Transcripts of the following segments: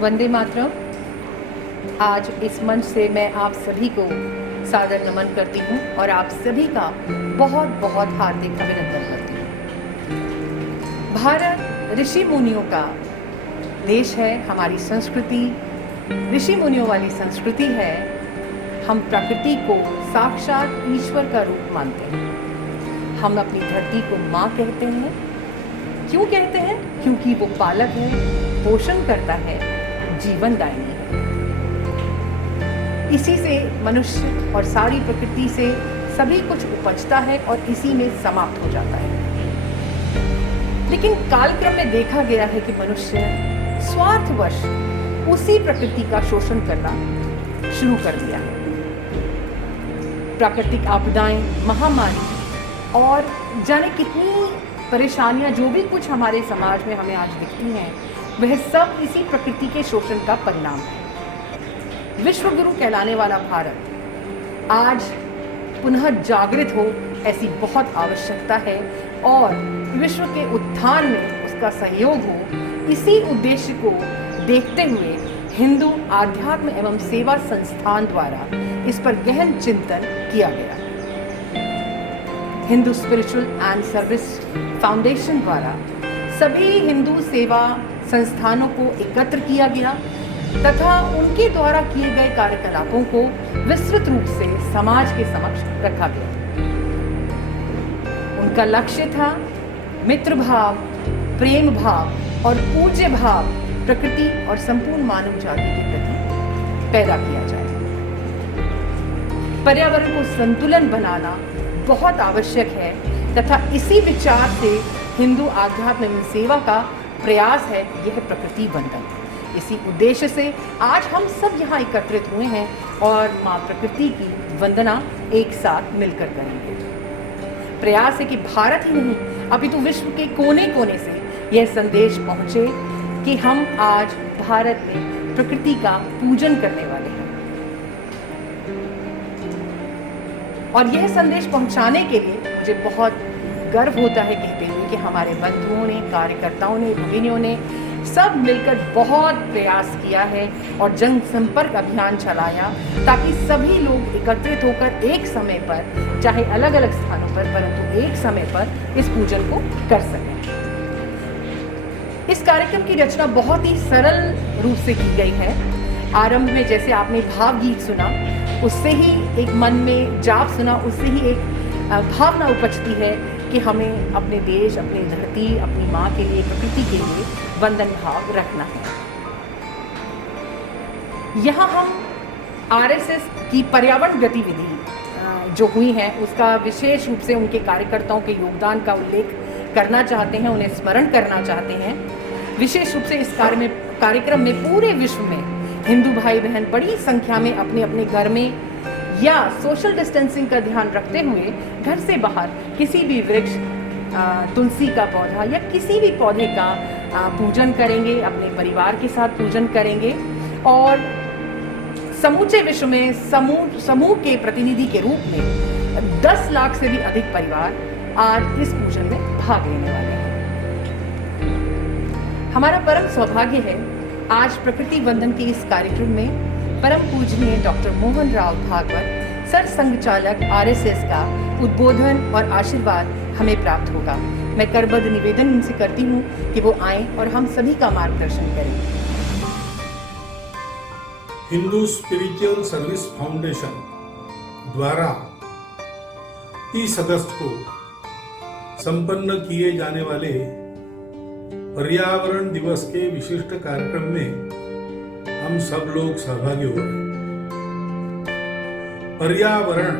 वंदे मातरम। आज इस मंच से मैं आप सभी को सादर नमन करती हूँ और आप सभी का बहुत बहुत हार्दिक अभिनंदन करती हूँ। भारत ऋषि मुनियों का देश है, हमारी संस्कृति ऋषि मुनियों वाली संस्कृति है। हम प्रकृति को साक्षात ईश्वर का रूप मानते हैं। हम अपनी धरती को माँ कहते हैं। क्यों कहते हैं? क्योंकि वो पालक है, पोषण करता है, जीवनदायिनी है। इसी से मनुष्य और सारी प्रकृति से सभी कुछ उपजता है और इसी में समाप्त हो जाता है। लेकिन कालक्रम में देखा गया है कि मनुष्य स्वार्थवश उसी प्रकृति का शोषण करना शुरू कर दिया है। प्राकृतिक आपदाएं, महामारी और जाने कितनी परेशानियां जो भी कुछ हमारे समाज में हमें आज दिखती हैं, वह सब इसी प्रकृति के शोषण का परिणाम है। विश्व गुरु कहलाने वाला भारत आज पुनः जागृत हो, ऐसी बहुत आवश्यकता है और विश्व के उत्थान में उसका सहयोग हो। इसी उद्देश्य को देखते हुए हिंदू आध्यात्म एवं सेवा संस्थान द्वारा इस पर गहन चिंतन किया गया। Hindu spiritual and service foundation द्वारा सभी हिंदू सेवा संस्थानों को एकत्र किया गया तथा उनके द्वारा किए गए कार्यकलापों को विस्तृत रूप से समाज के समक्ष रखा गया। उनका लक्ष्य था मित्र भाव, प्रेम भाव और पूज्य भाव प्रकृति और संपूर्ण मानव जाति के प्रति पैदा किया जाए। पर्यावरण को संतुलन बनाना बहुत आवश्यक है तथा इसी विचार से हिंदू आध्यात्म एवं सेवा का प्रयास है यह प्रकृति वंदन। इसी उद्देश्य से आज हम सब यहाँ एकत्रित हुए हैं और माँ प्रकृति की वंदना एक साथ मिलकर करेंगे। प्रयास है कि भारत ही नहीं अपितु विश्व के कोने कोने से यह संदेश पहुँचे कि हम आज भारत में प्रकृति का पूजन करने वाले हैं। और यह संदेश पहुंचाने के लिए मुझे बहुत गर्व होता है कहते हुए कि हमारे बंधुओं ने, कार्यकर्ताओं ने, भगिनियों ने सब मिलकर बहुत प्रयास किया है और जनसंपर्क अभियान चलाया ताकि सभी लोग एकत्रित होकर एक समय पर, चाहे अलग अलग स्थानों पर, परंतु एक समय पर इस पूजन को कर सकें। इस कार्यक्रम की रचना बहुत ही सरल रूप से की गई है। आरंभ में जैसे आपने भावगीत सुना, उससे ही एक मन में जाप सुना, उससे ही एक भावना उपजती है कि हमें अपने देश, अपनी धरती, अपनी माँ के लिए, प्रकृति के लिए वंदन भाव रखना है। यहाँ हम आरएसएस की पर्यावरण गतिविधि जो हुई है उसका विशेष रूप से उनके कार्यकर्ताओं के योगदान का उल्लेख करना चाहते हैं, उन्हें स्मरण करना चाहते हैं। विशेष रूप से इस कार्यक्रम में पूरे विश्व में हिंदू भाई बहन बड़ी संख्या में अपने अपने घर में या सोशल डिस्टेंसिंग का ध्यान रखते हुए घर से बाहर किसी भी वृक्ष, तुलसी का पौधा या किसी भी पौधे का पूजन करेंगे, अपने परिवार के साथ पूजन करेंगे और समूचे विश्व में समूह के प्रतिनिधि के रूप में 10 लाख से भी अधिक परिवार आज इस पूजन में भाग लेने वाले हैं। हमारा परम सौभाग्य है आज प्रकृति वंदन के इस कार्यक्रम में परम पूजनीय डॉक्टर मोहन राव भागवत, सर संघ चालक आरएसएस का उद्बोधन और आशीर्वाद हमें प्राप्त होगा। मैं करबद्ध निवेदन उनसे करती हूँ कि वो आएं और हम सभी का मार्गदर्शन करें। हिंदू स्पिरिचुअल सर्विस फाउंडेशन द्वारा 30 अगस्त को संपन्न किए जाने वाले पर्यावरण दिवस के विशिष्ट कार्यक्रम में हम सब लोग सहभागी हो रहे हैं। पर्यावरण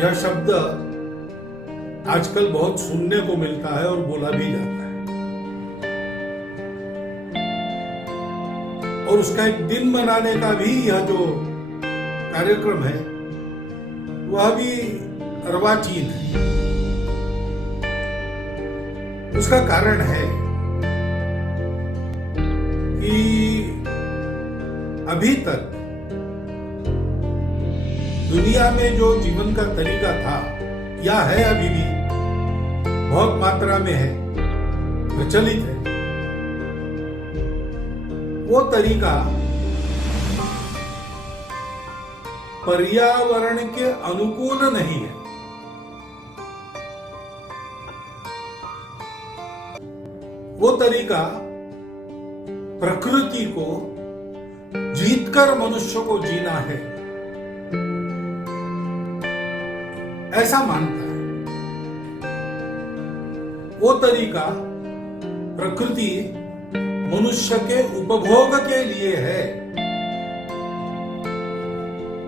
यह शब्द आजकल बहुत सुनने को मिलता है और बोला भी जाता है और उसका एक दिन मनाने का भी यह जो कार्यक्रम है वह भी अर्वाचीन है। उसका कारण है कि अभी तक दुनिया में जो जीवन का तरीका था या है अभी भी बहुत मात्रा में है, प्रचलित है, वो तरीका पर्यावरण के अनुकूल नहीं है। वो तरीका प्रकृति को जीतकर मनुष्य को जीना है, ऐसा मानता है। वो तरीका प्रकृति मनुष्य के उपभोग के लिए है।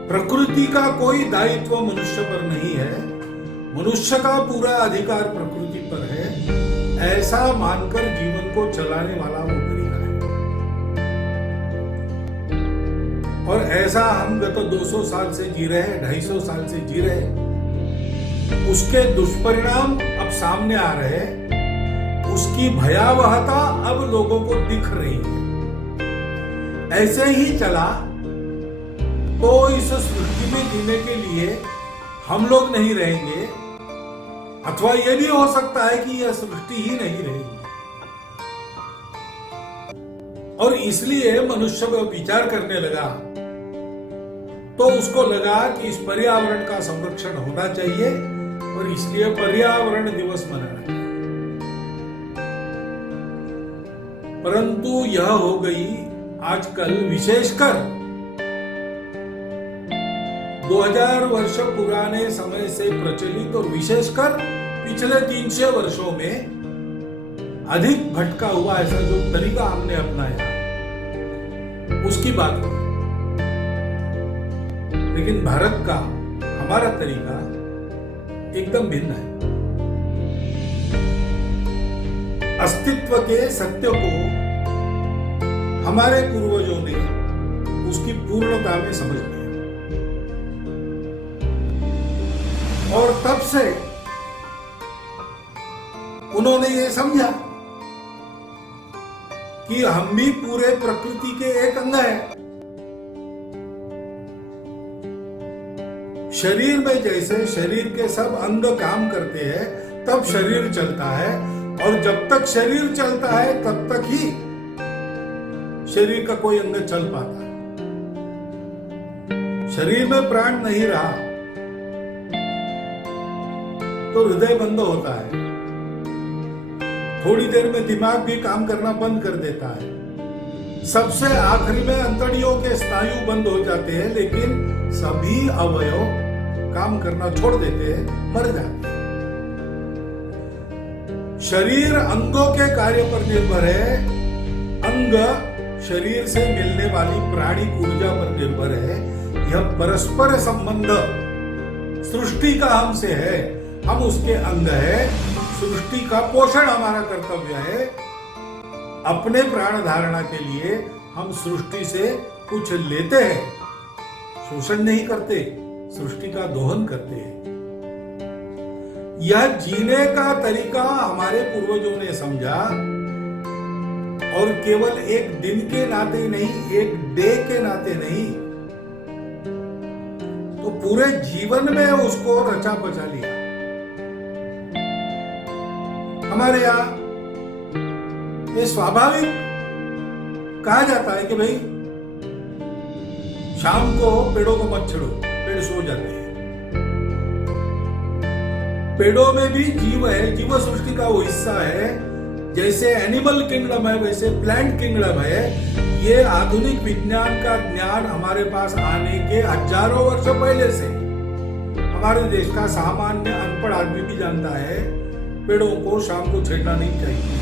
प्रकृति का कोई दायित्व मनुष्य पर नहीं है, मनुष्य का पूरा अधिकार प्रकृति पर है, ऐसा मानकर जीवन को चलाने वाला वो तरीका है। और ऐसा हम गत 200 साल से जी रहे हैं, 250 साल से जी रहे हैं। उसके दुष्परिणाम अब सामने आ रहे हैं, उसकी भयावहता अब लोगों को दिख रही है। ऐसे ही चला तो इस सृष्टि में जीने के लिए हम लोग नहीं रहेंगे, अथवा यह भी हो सकता है कि यह सृष्टि ही नहीं रहेगी। और इसलिए मनुष्य विचार करने लगा तो उसको लगा कि इस पर्यावरण का संरक्षण होना चाहिए और इसलिए पर्यावरण दिवस मनाना चाहिए। परंतु यह हो गई आजकल विशेषकर 2000 वर्ष पुराने समय से प्रचलित और विशेषकर पिछले 300 वर्षों में अधिक भटका हुआ ऐसा जो तरीका हमने अपनाया, उसकी बात हुई। लेकिन भारत का हमारा तरीका एकदम भिन्न है। अस्तित्व के सत्य को हमारे पूर्वजों ने उसकी पूर्णता में समझ लिया और तब से उन्होंने ये समझा कि हम भी पूरे प्रकृति के एक अंग हैं। शरीर में जैसे शरीर के सब अंग काम करते हैं तब शरीर चलता है, और जब तक शरीर चलता है तब तक ही शरीर का कोई अंग चल पाता है। शरीर में प्राण नहीं रहा तो हृदय बंद होता है, थोड़ी देर में दिमाग भी काम करना बंद कर देता है, सबसे आखिरी में अंतड़ियों के स्नायु बंद हो जाते हैं, लेकिन सभी अवयव काम करना छोड़ देते हैं, मर जाते हैं। शरीर अंगों के कार्य पर निर्भर है, अंग शरीर से मिलने वाली प्राणिक ऊर्जा पर निर्भर है। यह परस्पर संबंध सृष्टि का हमसे है, हम उसके अंग है। सृष्टि का पोषण हमारा कर्तव्य है। अपने प्राण धारणा के लिए हम सृष्टि से कुछ लेते हैं, शोषण नहीं करते, सृष्टि का दोहन करते हैं। यह जीने का तरीका हमारे पूर्वजों ने समझा, और केवल एक दिन के नाते नहीं, एक डे के नाते नहीं, तो पूरे जीवन में उसको रचा बचा लिया। हमारे यहाँ ये स्वाभाविक कहा जाता है कि भाई शाम को पेड़ों को मत छेड़ो, पेड़ सो जाते हैं। पेड़ों में भी जीव है, जीव सृष्टि का वो हिस्सा है। जैसे एनिमल किंगडम है वैसे प्लांट किंगडम है। ये आधुनिक विज्ञान का ज्ञान हमारे पास आने के हजारों वर्ष पहले से हमारे देश का सामान्य अनपढ़ आदमी भी जानता है पेड़ों को शाम को छेड़ना नहीं चाहिए।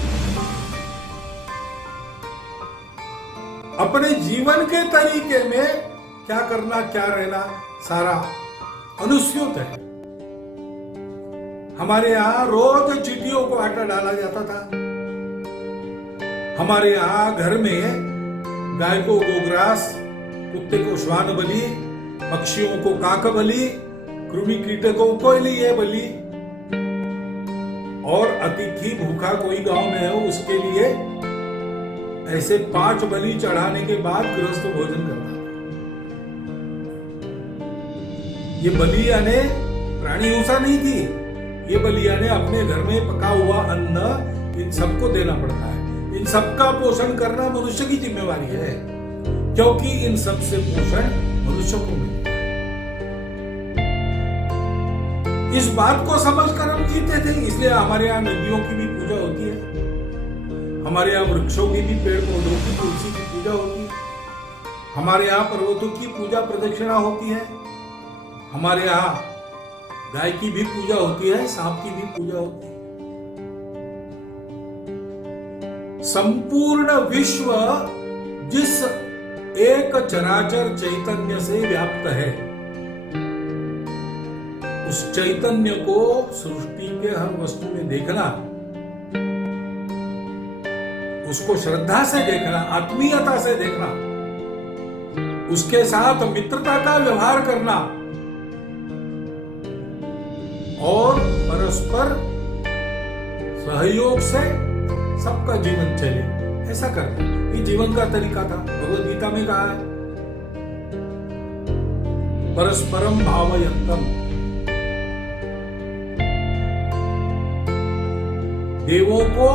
अपने जीवन के तरीके में क्या करना क्या रहना सारा अनुस्यूत है। हमारे यहाँ रोज चींटियों को आटा डाला जाता था। हमारे यहाँ घर में गाय को गोग्रास, कुत्ते को श्वान बलि, पक्षियों को काक बलि, कृमि कीटकों को लिए बलि, और अतिथि भूखा कोई गांव में है उसके लिए ऐसे 5 बलि चढ़ाने के बाद गृहस्थ भोजन करता था। ये बलि यानी प्राणी हिंसा नहीं थी, ये बलि यानी अपने घर में पका हुआ अन्न इन सबको देना पड़ता है। इन सबका पोषण करना मनुष्य की जिम्मेवारी है, क्योंकि इन सब से पोषण मनुष्य को मिलता है। इस बात को समझकर हम जीते थे, इसलिए हमारे यहाँ नदियों की भी पूजा होती है, हमारे यहाँ वृक्षों की भी, पेड़ पौधों की, तुलसी की पूजा होती है, हमारे यहाँ पर्वतों की पूजा प्रदक्षिणा होती है, हमारे यहाँ गाय की भी पूजा होती है, सांप की भी पूजा होती है। संपूर्ण विश्व जिस एक चराचर चैतन्य से व्याप्त है, उस चैतन्य को सृष्टि के हर वस्तु में देखना, उसको श्रद्धा से देखना, आत्मीयता से देखना, उसके साथ मित्रता का व्यवहार करना और परस्पर सहयोग से सबका जीवन चले, ऐसा करना, ये जीवन का तरीका था। भगवद गीता में कहा है, परस्परम भावयन्तम, देवों को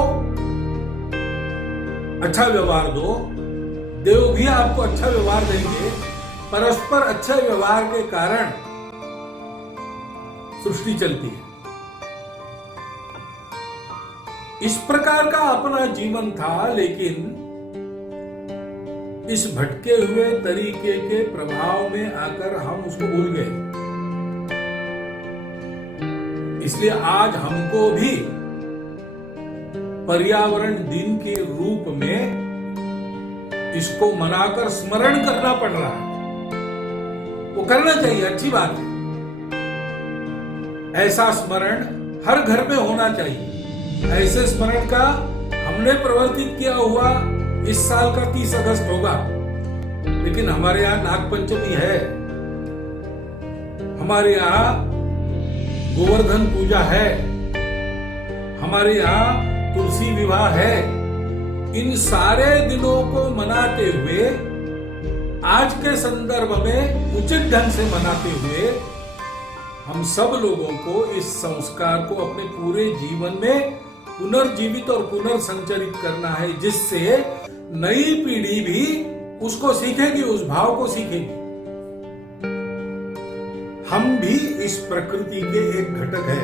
अच्छा व्यवहार दो, देव भी आपको अच्छा व्यवहार देंगे। परस्पर अच्छे व्यवहार के कारण सृष्टि चलती है। इस प्रकार का अपना जीवन था, लेकिन इस भटके हुए तरीके के प्रभाव में आकर हम उसको भूल गए। इसलिए आज हमको भी पर्यावरण दिन के रूप में इसको मनाकर स्मरण करना पड़ रहा है। वो करना चाहिए, अच्छी बात है। ऐसा स्मरण हर घर में होना चाहिए। ऐसे स्मरण का हमने प्रवर्तित किया हुआ इस साल का 30 अगस्त होगा, लेकिन हमारे यहाँ नाग पंचमी है, हमारे यहाँ गोवर्धन पूजा है, हमारे यहाँ तुलसी विवाह है। इन सारे दिनों को मनाते हुए, आज के संदर्भ में उचित ढंग से मनाते हुए, हम सब लोगों को इस संस्कार को अपने पूरे जीवन में पुनर्जीवित और पुनर्संचरित करना है, जिससे नई पीढ़ी भी उसको सीखेगी, उस भाव को सीखेगी। हम भी इस प्रकृति के एक घटक है।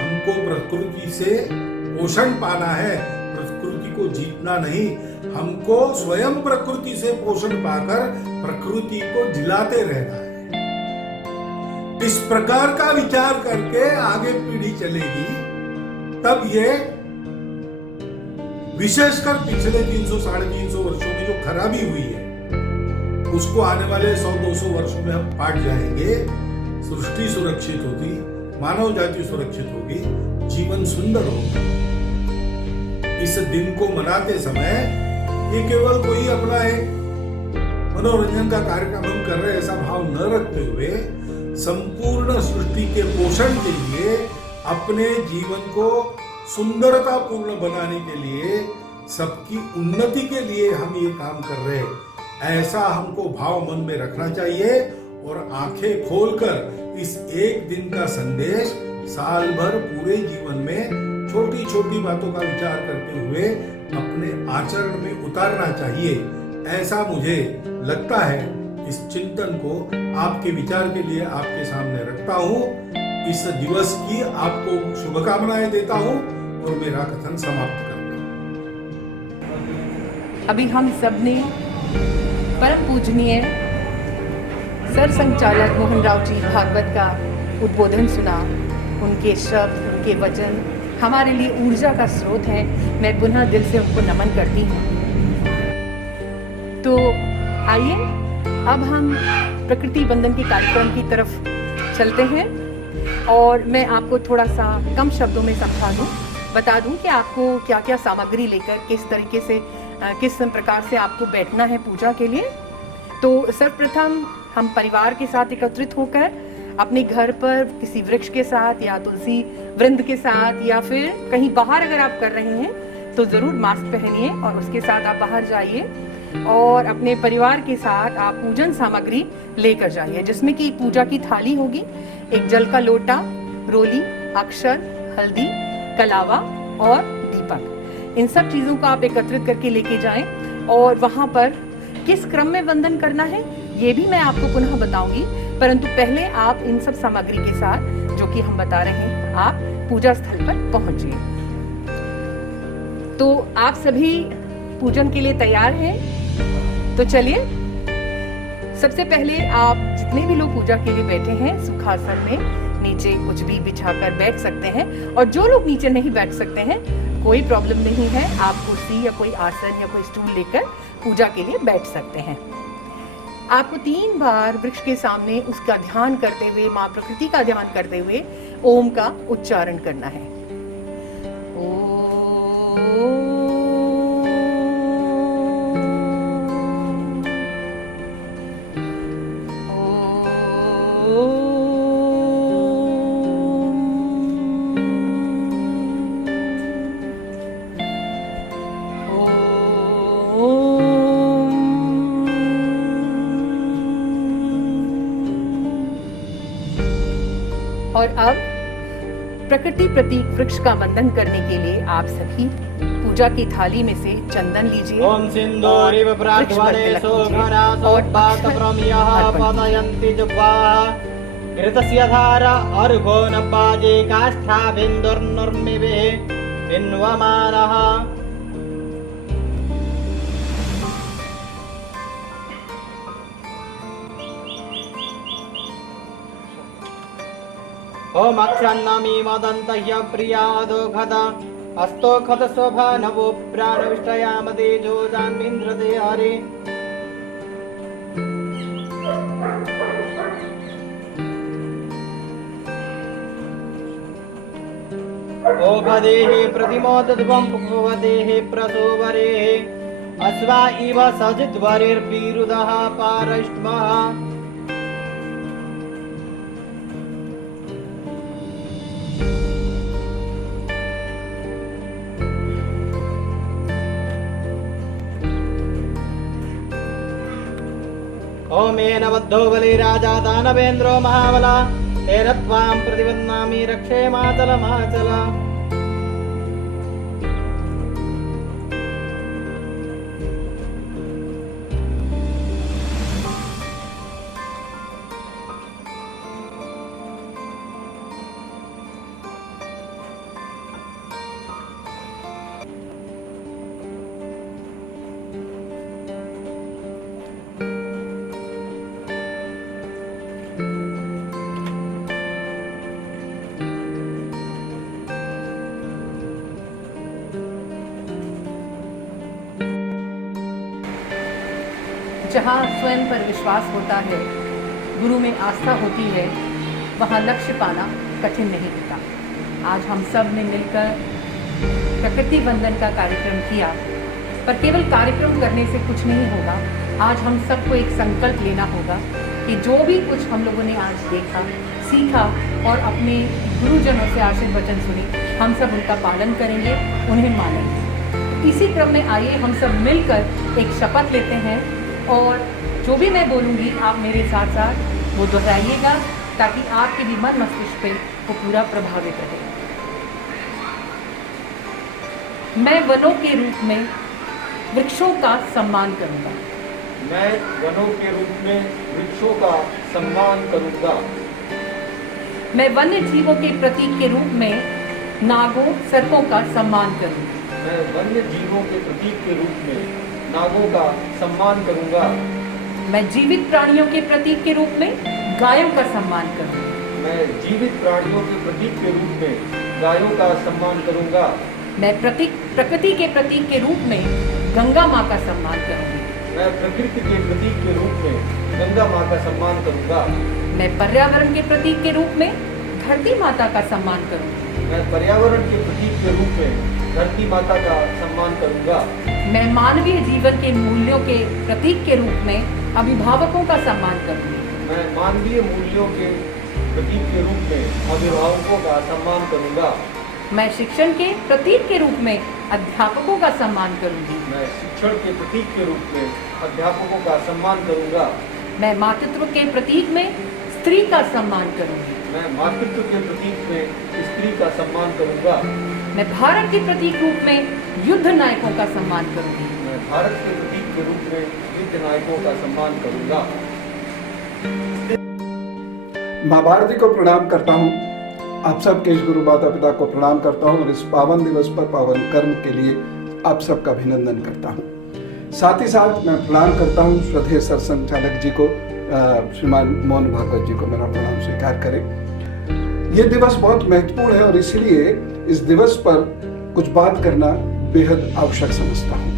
हमको प्रकृति से पोषण पाना है, प्रकृति को जीतना नहीं। हमको स्वयं प्रकृति से पोषण पाकर प्रकृति को जिलाते रहना है। इस प्रकार का विचार करके आगे पीढ़ी चलेगी, तब ये विशेषकर पिछले 300-350 वर्षों में जो खराबी हुई है, उसको आने वाले 100-200 वर्षों में हम पाट जाएंगे। सृष्टि सुरक्षित होगी, मानव जाति सुरक्षित होगी, जीवन सुंदर होगा। इस दिन को मनाते समय ये केवल कोई अपना एक मनोरंजन का कार्यक्रम हम कर रहे हैं, ऐसा भाव न रखते हुए, संपूर्ण सृष्टि के पोषण के लिए, अपने जीवन को सुंदरता पूर्ण बनाने के लिए, सबकी उन्नति के लिए हम ये काम कर रहे हैं, ऐसा हमको भाव मन में रखना चाहिए। और आंखें खोलकर इस एक दिन का संदेश साल भर पूरे जीवन में छोटी छोटी बातों का विचार करते हुए अपने आचरण में उतारना चाहिए, ऐसा मुझे लगता है। इस चिंतन को आपके विचार के लिए आपके सामने रखता हूँ। इस दिवस की आपको शुभकामनाएं देता हूँ और मेरा कथन समाप्त करता हूँ। अभी हम सब ने परम पूजनीय सर संचालक मोहन राव जी भागवत का उद्बोधन सुना। उनके शब्द, उनके वचन हमारे लिए ऊर्जा का स्रोत है। मैं पुनः दिल से उनको नमन करती हूँ। तो आइए अब हम प्रकृति बंधन के कार्यक्रम की तरफ चलते हैं और मैं आपको थोड़ा सा कम शब्दों में बता दूं कि आपको क्या क्या सामग्री लेकर किस तरीके से किस प्रकार से आपको बैठना है पूजा के लिए। तो सर्वप्रथम हम परिवार के साथ एकत्रित होकर अपने घर पर किसी वृक्ष के साथ या तुलसी वृंद के साथ या फिर कहीं बाहर अगर आप कर रहे हैं तो ज़रूर मास्क पहनिए और उसके साथ आप बाहर जाइए और अपने परिवार के साथ आप पूजन सामग्री लेकर जाइए, जिसमें कि पूजा की थाली होगी, एक जल का लोटा, रोली, अक्षर, हल्दी, कलावा और दीपक। इन सब चीज़ों को आप एकत्रित करके लेके जाएं और वहाँ पर किस क्रम में वंदन करना है ये भी मैं आपको पुनः बताऊंगी, परंतु पहले आप इन सब सामग्री के साथ जो कि हम बता रहे हैं आप पूजा स्थल पर पहुंचिए। तो आप सभी पूजन के लिए तैयार हैं? तो चलिए, सबसे पहले आप जितने भी लोग पूजा के लिए बैठे हैं सुखासन में नीचे कुछ भी बिछाकर बैठ सकते हैं, और जो लोग नीचे नहीं बैठ सकते हैं कोई प्रॉब्लम नहीं है, आप कुर्सी या कोई आसन या कोई स्टूल लेकर पूजा के लिए बैठ सकते हैं। आपको 3 बार वृक्ष के सामने उसका ध्यान करते हुए, माँ प्रकृति का ध्यान करते हुए ओम का उच्चारण करना है। और अब प्रकृति प्रतीक वृक्ष का वंदन करने के लिए आप सभी पूजा की थाली में से चंदन लीजिए। ओम सिंदूरिव प्राग्वने सोघना सोपात प्रमियः पदयन्ति जुह्वाः घृतस्य धारा अर्घो न पाजे काष्ठा बिन्दुर्नुर्मिवे पिन्वमानः। ओम अक्षन्नामी मदन्तह्य प्रियादोघद अस्तोखद शोभा नवो प्राणविष्टयाम तेजो जान्मिन्द्रते हरे। ओघदेः प्रतिमोदध्वं पुष्पवदेः प्रसोवरेः अश्वा इव सजिद्वरेर्विरुदः पारष्टमः। ओमेन बद्धो बलि राजा दानवेन्द्रो महाबला तेन त्वां प्रतिबध्नामि रक्षे माचल माचल। जहाँ स्वयं पर विश्वास होता है, गुरु में आस्था होती है, वहाँ लक्ष्य पाना कठिन नहीं होता। आज हम सब ने मिलकर प्रकृति वंदन का कार्यक्रम किया, पर केवल कार्यक्रम करने से कुछ नहीं होगा। आज हम सबको एक संकल्प लेना होगा कि जो भी कुछ हम लोगों ने आज देखा, सीखा और अपने गुरुजनों से आशीर्वचन सुनी, हम सब उनका पालन करेंगे, उन्हें मानेंगे। इसी क्रम में आइए हम सब मिलकर एक शपथ लेते हैं, और जो भी मैं बोलूँगी आप मेरे साथ साथ वो दोहराइएगा, ताकि आपके भी मन मस्तिष्क पे वो पूरा प्रभावित रहे। मैं वनों के रूप में वृक्षों का सम्मान करूँगा। मैं वनों के रूप में वृक्षों का सम्मान करूँगा। मैं वन्य जीवों के प्रतीक के रूप में नागों, सर्पों का सम्मान करूँगा। मैं वन्य जीवों के प्रतीक के रूप में नागों का सम्मान करूंगा। मैं जीवित प्राणियों के प्रतीक के रूप में गायों का सम्मान करूंगा। मैं जीवित प्राणियों के प्रतीक के रूप में गायों का सम्मान करूंगा। मैं प्रकृति के प्रतीक के रूप में गंगा माँ का सम्मान करूंगी। मैं प्रकृति के प्रतीक के रूप में गंगा माँ का सम्मान करूंगा। मैं पर्यावरण के प्रतीक के रूप में धरती माता का सम्मान करूंगी। मैं पर्यावरण के प्रतीक के रूप में धरती माता का सम्मान करूंगा। मैं मानवीय जीवन के मूल्यों के प्रतीक के रूप में अभिभावकों का सम्मान करूंगी। मैं मानवीय मूल्यों के प्रतीक के रूप में अभिभावकों का सम्मान करूंगा। मैं शिक्षण के प्रतीक के रूप में अध्यापकों का सम्मान करूंगी। मैं शिक्षण के प्रतीक के रूप में अध्यापकों का सम्मान करूंगा। मैं मातृत्व के प्रतीक में स्त्री का सम्मान करूंगी। मैं मातृत्व के प्रतीक में स्त्री का सम्मान करूंगा। मैं भारत के प्रतीक रूप में युद्ध नायकों का सम्मान करूंगी। मैं भारत के प्रतीक के रूप में युद्ध नायकों का सम्मान करूंगा। माँ भारती को प्रणाम करता हूँ। आप सबके इस गुरु माता पिता को प्रणाम करता हूँ और इस पावन दिवस पर पावन कर्म के लिए आप सबका अभिनंदन करता हूँ। साथ ही साथ मैं प्रणाम करता हूँ श्रद्धेय सर संचालक जी को, श्रीमान मोहन भागवत जी को मेरा प्रणाम स्वीकार करें। ये दिवस बहुत महत्वपूर्ण है और इसलिए इस दिवस पर कुछ बात करना बेहद आवश्यक समझता हूँ।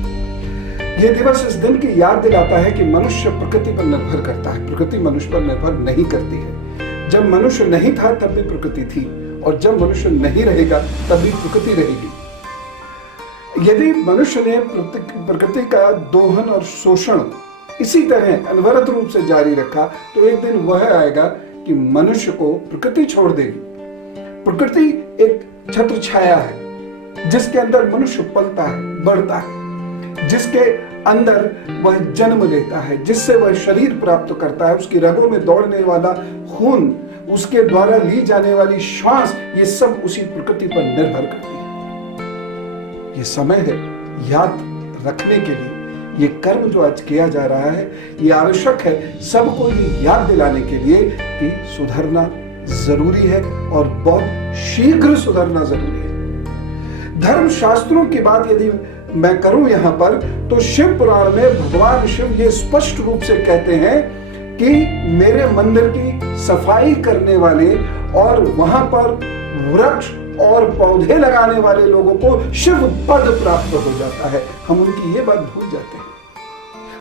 ये दिवस इस दिन की याद दिलाता है कि मनुष्य प्रकृति पर निर्भर करता है, प्रकृति मनुष्य पर निर्भर नहीं करती है। जब मनुष्य नहीं था तब भी प्रकृति थी और जब मनुष्य नहीं रहेगा तब भी प्रकृति रहेगी। यदि मनुष्य ने प्रकृति का दोहन और शोषण इसी तरह अनवरत रूप से जारी रखा तो एक दिन वह आएगा कि मनुष्य को प्रकृति छोड़ देगी। प्रकृति एक छत्र छाया है जिसके अंदर मनुष्य पलता है, बढ़ता है, जिसके अंदर वह जन्म लेता है, जिससे वह शरीर प्राप्त करता है। उसकी रगों में दौड़ने वाला खून, उसके द्वारा ली जाने वाली श्वास, ये सब उसी प्रकृति पर निर्भर करती है। ये समय है याद रखने के लिए। ये कर्म जो आज किया जा रहा है ये आवश्यक है सबको ये याद दिलाने के लिए कि सुधरना जरूरी है और बहुत शीघ्र सुधरना जरूरी है। धर्म शास्त्रों की बात यदि मैं करूं यहां पर तो शिव पुराण में भगवान शिव ये स्पष्ट रूप से कहते हैं कि मेरे मंदिर की सफाई करने वाले और वहां पर वृक्ष और पौधे लगाने वाले लोगों को शिव पद प्राप्त हो जाता है। हम उनकी ये बात भूल जाते हैं।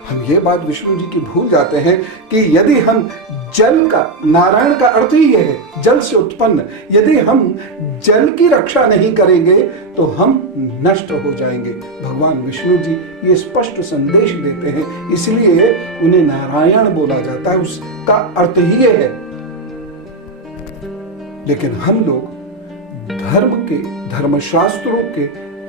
हम ये बात विष्णु जी की भूल जाते हैं कि यदि हम जल का, नारायण का अर्थ ही यह है जल से उत्पन्न, यदि हम जल की रक्षा नहीं करेंगे तो हम नष्ट हो जाएंगे। भगवान विष्णु जी ये स्पष्ट संदेश देते हैं, इसलिए उन्हें नारायण बोला जाता है, उसका अर्थ ही है। लेकिन हम लोग धर्म के, धर्मशास्त्रों के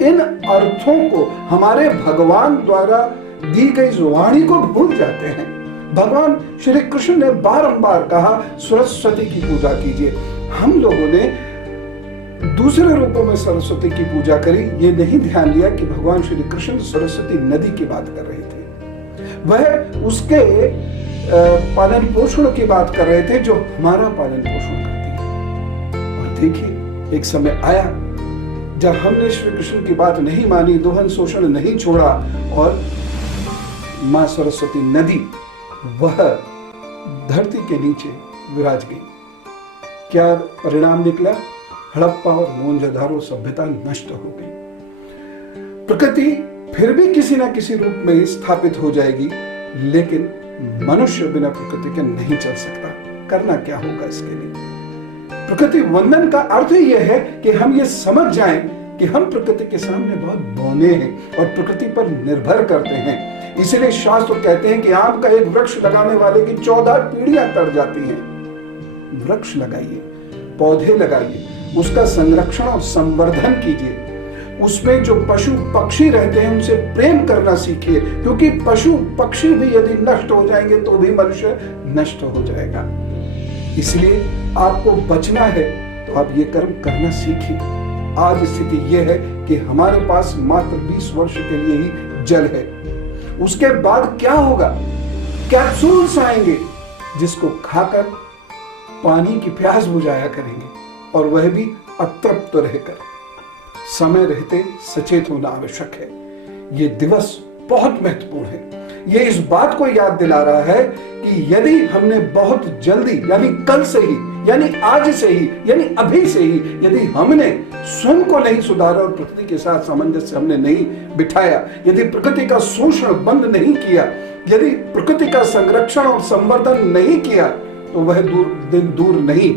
इन अर्थों को, हमारे भगवान द्वारा दी गई वाणी को भूल जाते हैं। भगवान श्री कृष्ण ने बारंबार कहा सरस्वती की पूजा कीजिए। हम लोगों ने दूसरे रूपों में सरस्वती की पूजा करी, ये नहीं ध्यान दिया कि भगवान श्री कृष्ण सरस्वती नदी की बात कर रहे थे। वह उसके पालन पोषण की बात कर रहे थे जो हमारा पालन पोषण करती है। और देखिए एक समय आया जब हमने श्री कृष्ण की बात नहीं मानी, दोहन शोषण नहीं छोड़ा और मां सरस्वती नदी वह धरती के नीचे विराज गई। क्या परिणाम निकला? हड़प्पा और मोहनजोदड़ो सभ्यता नष्ट हो गई। प्रकृति फिर भी किसी ना किसी रूप में स्थापित हो जाएगी, लेकिन मनुष्य बिना प्रकृति के नहीं चल सकता। करना क्या होगा इसके लिए? प्रकृति वंदन का अर्थ यह है कि हम ये समझ जाएं कि हम प्रकृति के सामने बहुत बौने हैं और प्रकृति पर निर्भर करते हैं। इसलिए शास्त्र कहते हैं कि आम का एक वृक्ष लगाने वाले की 14 पीढ़ियां तर जाती हैं। वृक्ष लगाइए, पौधे लगाइए, उसका संरक्षण और संवर्धन कीजिए। उसमें जो पशु पक्षी रहते हैं उनसे प्रेम करना सीखिए, क्योंकि पशु पक्षी भी यदि नष्ट हो जाएंगे तो भी मनुष्य नष्ट हो जाएगा। इसलिए आपको बचना है तो आप ये कर्म करना सीखिए। आज स्थिति यह है कि हमारे पास मात्र 20 वर्ष के लिए ही जल है। उसके बाद क्या होगा? कैप्सूल्स आएंगे जिसको खाकर पानी की प्यास बुझाया करेंगे और वह भी अतृप्त रहकर। समय रहते सचेत होना आवश्यक है। यह दिवस बहुत महत्वपूर्ण है। यह इस बात को याद दिला रहा है कि यदि हमने बहुत जल्दी, यानी कल से ही, यानी आज से ही, यानी अभी से ही यदि हमने स्वयं को नहीं सुधारा और प्रकृति के साथ सामंजस्य हमने नहीं बिठाया, यदि प्रकृति का शोषण बंद नहीं किया, यदि प्रकृति का संरक्षण और संवर्धन नहीं किया, तो वह दिन दूर नहीं,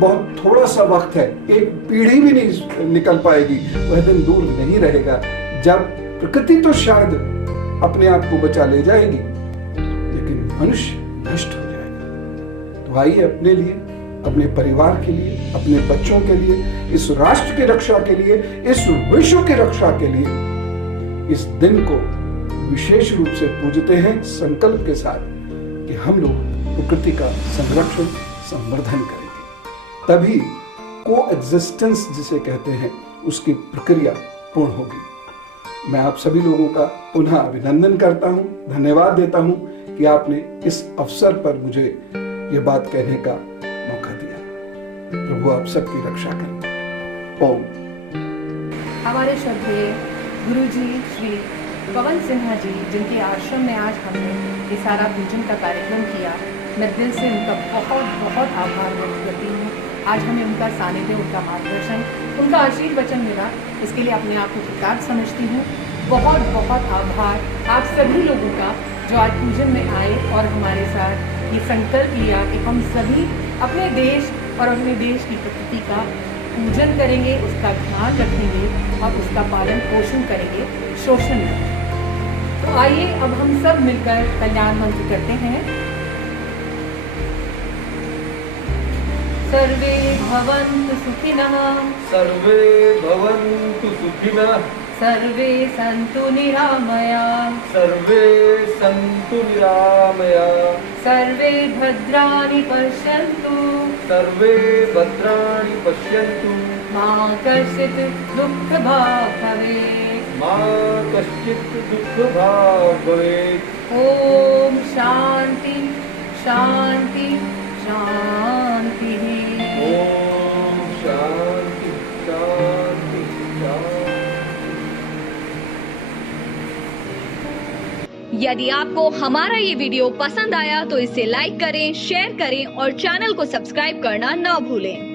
बहुत थोड़ा सा वक्त है, एक पीढ़ी भी नहीं निकल पाएगी, वह दिन दूर नहीं रहेगा जब प्रकृति तो शायद अपने आप को बचा ले जाएगी लेकिन मनुष्य नष्ट हो जाएगा। तो आइए अपने लिए, अपने परिवार के लिए, अपने बच्चों के लिए, इस राष्ट्र की रक्षा के लिए, इस विश्व की रक्षा के लिए इस दिन को विशेष रूप से पूजते हैं संकल्प के साथ कि हम लोग प्रकृति का संरक्षण संवर्धन करेंगे। तभी को एग्जिस्टेंस जिसे कहते हैं उसकी प्रक्रिया पूर्ण होगी। मैं आप सभी लोगों का पुनः अभिनंदन करता हूं, धन्यवाद देता हूं कि आपने इस अवसर पर मुझे ये बात कहने का मौका दिया। प्रभु आप सबकी रक्षा करें। ओम। हमारे श्रद्धेय गुरुजी श्री पवन सिन्हा जी, जिनके आश्रम में आज हमने ये सारा पूजन का कार्यक्रम किया, मैं दिल से उनका बहुत बहुत आभार व्यक्त करती हूँ। आज हमें उनका सानिध्य, उनका मार्गदर्शन, उनका आशीर्वचन मिला, इसके लिए अपने आप को कृतज्ञ समझती हूँ। बहुत बहुत आभार आप सभी लोगों का जो आज पूजन में आए और हमारे साथ ये संकल्प लिया कि हम सभी अपने देश और अपने देश की प्रकृति का पूजन करेंगे, उसका ध्यान रखेंगे और उसका पालन पोषण करेंगे, शोषण नहीं। तो आइए अब हम सब मिलकर कल्याण मंत्र करते हैं। सर्वे भवन्तु सुखिनः, सर्वे भवन्तु सुखिनः, सर्वे सन्तु निरामयाः, सर्वे सन्तु निरामयाः, सर्वे भद्राणि पश्यन्तु, सर्वे भद्राणि पश्यन्तु, मा कश्चित् दुःखभाग् भवेत्, मा कश्चित् दुःखभाग् भवेत्। ॐ शान्ति शान्ति शान्तिः। ओम शांति शांति शांति। यदि आपको हमारा ये वीडियो पसंद आया तो इसे लाइक करें, शेयर करें और चैनल को सब्सक्राइब करना ना भूलें।